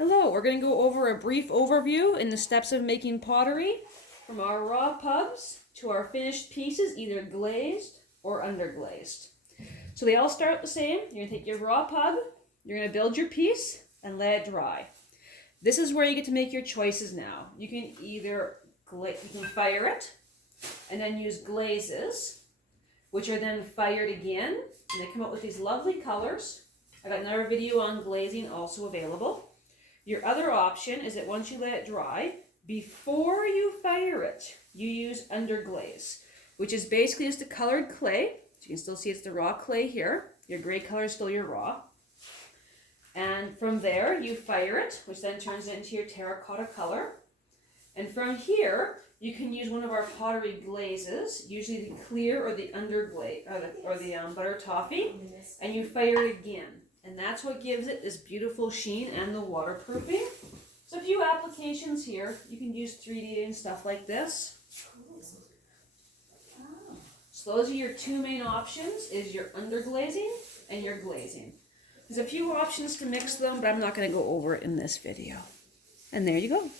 Hello, we're going to go over a brief overview in the steps of making pottery from our raw pubs to our finished pieces, either glazed or underglazed. So they all start the same. You're going to take your raw pub, you're going to build your piece and let it dry. This is where you get to make your choices now. You can either fire it and then use glazes, which are then fired again, and they come out with these lovely colors. I've got another video on glazing also available. Your other option is that once you let it dry, before you fire it, you use underglaze, which is basically just a colored clay. So you can still see it's the raw clay here. Your gray color is still your raw. And from there, you fire it, which then turns it into your terracotta color. And from here, you can use one of our pottery glazes, usually the clear or the underglaze, or the butter toffee, and you fire it again. And that's what gives it this beautiful sheen and the waterproofing. So a few applications here. You can use 3D and stuff like this. So those are your two main options, is your underglazing and your glazing. There's a few options to mix them, but I'm not going to go over it in this video. And there you go.